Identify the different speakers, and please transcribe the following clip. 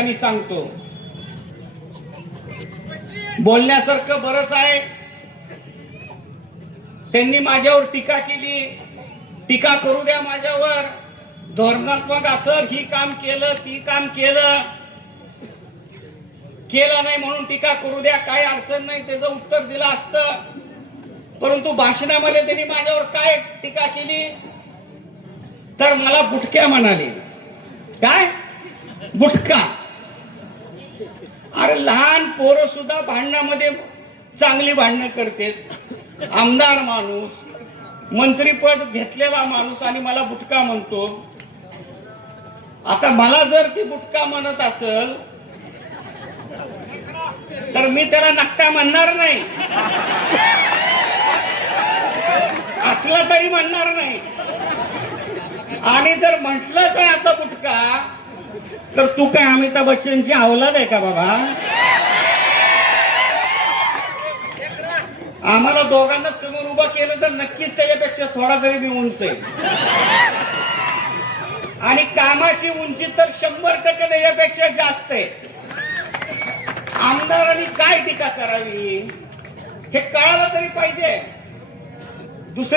Speaker 1: ठिकाणी सांगतो. बोलण्यासारखं बरंच आहे. त्यांनी माझ्यावर टीका केली. टीका करू द्या माझ्यावर. धोरणात्मक असं ही काम केलं ती काम केलं. केलं नाही म्हणून टीका करू द्या काय अडचण नाही त्याचं उत्तर दिलं असतं. परंतु भाषणामध्ये त्यांनी माझ्यावर काय टीका केली? तर मला बुटक्या म्हणाले. काय? बुटका अरे लहान पोरं सुद्धा भांडणामध्ये चांगली भांडणं करते आमदार माणूस मंत्रीपद घेतलेला माणूस आणि मला बुटका म्हणतो. आता मला जर ती बुटका म्हणत असल तर मी त्याला नक्का म्हणणार नाही. असलं तरी म्हणणार नाही. आणि जर म्हटलं तर आता बुटका तर तू काय अमिताभ बच्चनची अवलाद आहे का बाबा? आम्हाला दोघांना समोर उभं केलं तर नक्कीच त्याच्यापेक्षा थोडा तरी मी उंच आहे. आणि कामाची उंची तर शंभर टक्के त्याच्यापेक्षा जास्त आहे. आमदारांनी काय टीका करावी? हे कळालं तरी पाहिजे. दुसरं